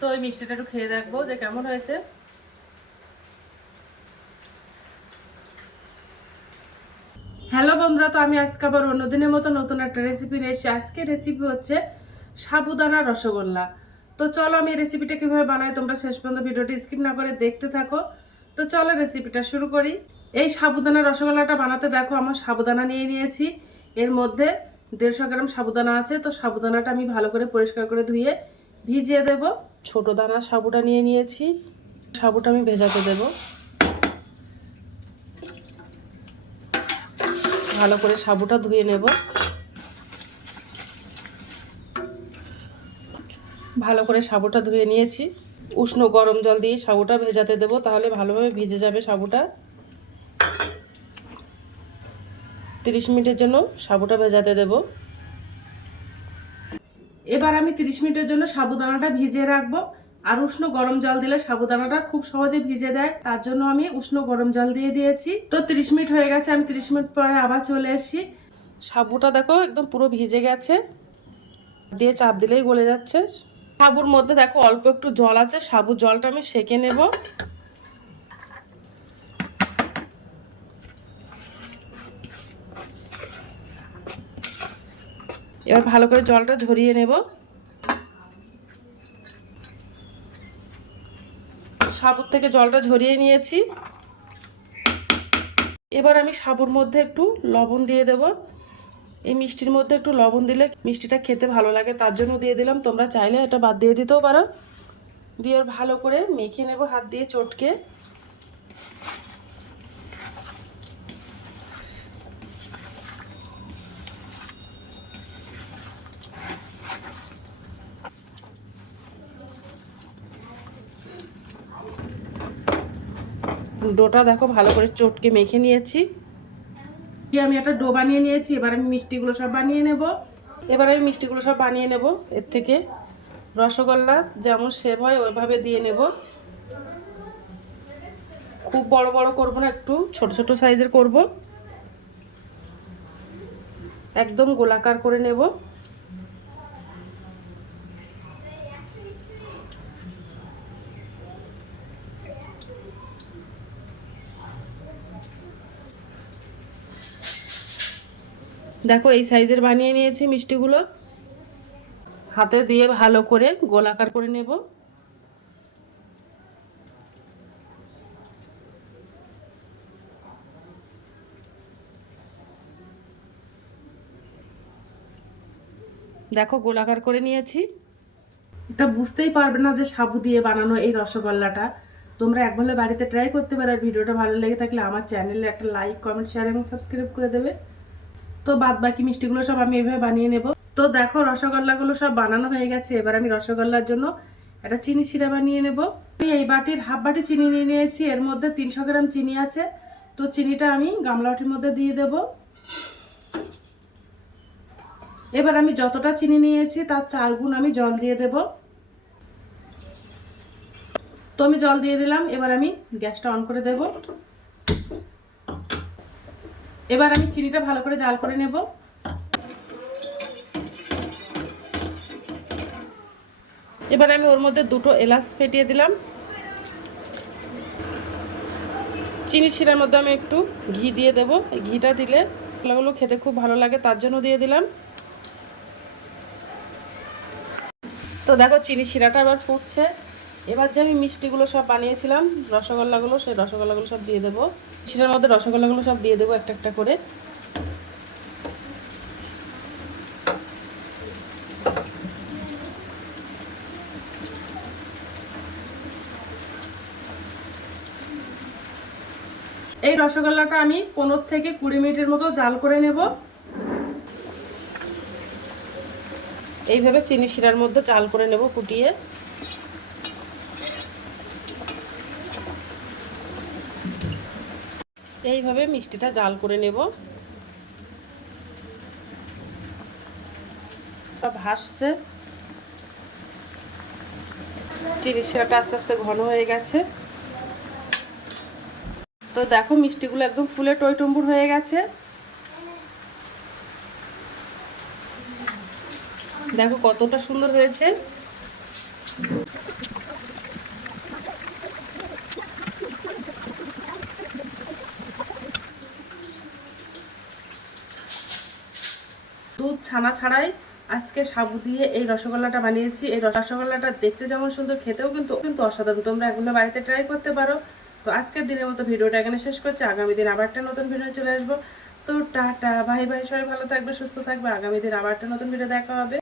তো ওই মিষ্টিটা একটু খেয়ে দেখবো যে কেমন হয়েছে। হ্যালো বন্ধুরা, তো আমি আজকে আবার অন্যদিনের মতো নতুন একটা রেসিপি নিয়ে এসেছি। আজকে রেসিপি হচ্ছে সাবুদানা রসগোল্লা। তো চলো আমি রেসিপিটা কিভাবে বানাই তোমরা শেষ পর্যন্ত ভিডিওটি স্কিপ না করে দেখতে থাকো। তো চলো রেসিপিটা শুরু করি। এই সাবুদানা রসগোল্লাটা বানাতে দেখো আমার সাবুদানা নিয়ে নিয়েছি। এর মধ্যে 150 গ্রাম সাবুদানা আছে। তো সাবুদানাটা আমি ভালো করে পরিষ্কার করে ধুয়ে ভিজিয়ে দেব। ছোট দানা সাবুটা নিয়ে নিয়েছি, সাবুটা আমি ভেজাতে দেব। ভালো করে সাবুটা ধুয়ে নেব। ভালো করে সাবুটা ধুয়ে নিয়েছি। উষ্ণ গরম জল দিয়ে সাবুটা ভেজাতে দেব, তাহলে ভালোভাবে ভিজে যাবে সাবুটা। 30 মিনিটের জন্য সাবুটা ভেজাতে দেব। এবার আমি 30 মিনিটের জন্য সাবুদানাটা ভিজিয়ে রাখবো। আর উষ্ণ গরম জল দিলে সাবুদানাটা খুব সহজে ভিজে দেয়, তার জন্য আমি উষ্ণ গরম জল দিয়ে দিয়েছি। তো 30 মিনিট হয়ে গেছে, আমি 30 মিনিট পরে আবার চলে এসেছি। সাবুটা দেখো একদম পুরো ভিজে গেছে, দিয়ে চাপ দিলেই গলে যাচ্ছে। সাবুর মধ্যে দেখো অল্প একটু জল আছে, সাবুর জলটা আমি সেঁকে নেব। এবার ভালো করে জলটা ঝরিয়ে নেব। সাবুর থেকে জলটা ঝরিয়ে নিয়েছি। এবার আমি সাবুর মধ্যে একটু লবণ দিয়ে দেব। এই মিষ্টির মধ্যে একটু লবণ দিলে মিষ্টিটা খেতে ভালো লাগে, তার জন্য দিয়ে দিলাম। তোমরা চাইলে এটা বাদ দিয়ে দিতেও পারো। দিয়ে ভালো করে মেখে নেব হাত দিয়ে চটকে। ডোটা দেখো ভালো করে চটকে মেখে নিয়েছি। আমি একটা ডো বানিয়ে নিয়েছি। এবার আমি মিষ্টিগুলো সব বানিয়ে নেব। এর থেকে রসগোল্লা যেমন শেপ হয় ওইভাবে দিয়ে নেব। খুব বড় বড় করব না, একটু ছোট ছোট সাইজের করব। একদম গোলাকার করে নেব। দেখো এই সাইজের বানিয়ে নিয়েছি মিষ্টিগুলো। হাতে দিয়ে ভালো করে গোলাকার করে নেব। দেখো গোলাকার করে নিয়েছি। এটা বুঝতেই পারবে না যে সাবু দিয়ে বানানো এই রসগোল্লাটা। তোমরা একবার বাড়িতে ট্রাই করতে পারো। আর ভিডিওটা ভালো লেগে থাকলে আমার চ্যানেলে একটা লাইক, কমেন্ট, শেয়ার এবং সাবস্ক্রাইব করে দেবে। তো বাদ বাকি মিষ্টিগুলো সব আমি এভাবে বানিয়ে নেব। তো দেখো রসগোল্লাগুলো সব বানানো হয়ে গেছে। এবার আমি রসগোল্লার জন্য একটা চিনি শিরা বানিয়ে নেব। আমি এই বাটির হাফ বাটি চিনি নিয়ে নিয়েছি। এর মধ্যে 300 গ্রাম চিনি আছে। তো চিনিটা আমি গামলা বাটির মধ্যে দিয়ে দেব। এবার আমি যতটা চিনি নিয়েছি তার 4 গুণ আমি জল দিয়ে দেব। তো আমি জল দিয়ে দিলাম। এবার আমি গ্যাসটা অন করে দেব। এবার আমি চিনিটা ভালো করে জাল করে নেব। এবার আমি ওর মধ্যে 2টো এলাচ ফেটিয়ে দিলাম। চিনি শিরার মধ্যে আমি একটু ঘি দিয়ে দেব। এই ঘিটা দিলে এগুলো খেতে খুব ভালো লাগে, তার জন্য দিয়ে দিলাম। তো দেখো চিনি শিরাটা আবার ফুটছে। এবার যে আমি মিষ্টিগুলো সব বানিয়েছিলাম রসগোল্লাগুলো, সেই রসগোল্লাগুলো সব দিয়ে দেবো। শিরার মধ্যে রসগোল্লাগুলো সব দিয়ে দেবো একটা একটা করে। এই রসগোল্লাটা আমি 15 থেকে 20 মিনিটের মতো জাল করে নেব। এইভাবে চিনি শিরার মধ্যে জাল করে নেব ফুটিয়ে। এইভাবে মিষ্টিটা জাল করে নেব। ভাসছে, চিনি শিরাটা আস্তে আস্তে ঘন হয়ে গেছে। তো দেখো মিষ্টিগুলো একদম ফুলে টইটুম্বুর হয়ে গেছে। দেখো কতটা সুন্দর হয়েছে। দুধ ছানা ছাড়াই আজকে সাবু দিয়ে এই রসগোল্লাটা বানিয়েছি। এই রসগোল্লাটা দেখতে যেমন সুন্দর, খেতেও কিন্তু কিন্তু অসাধারণ। তোমরা এগুলো বাড়িতে ট্রাই করতে পারো। তো আজকের দিনের মতো ভিডিওটা এখানে শেষ করছি। আগামী দিন আবার একটা নতুন ভিডিও চলে আসবো। তো টাটা, বাই বাই, সবাই ভালো থাকবে, সুস্থ থাকবে। আগামী দিন আবার একটা নতুন ভিডিও দেখা হবে।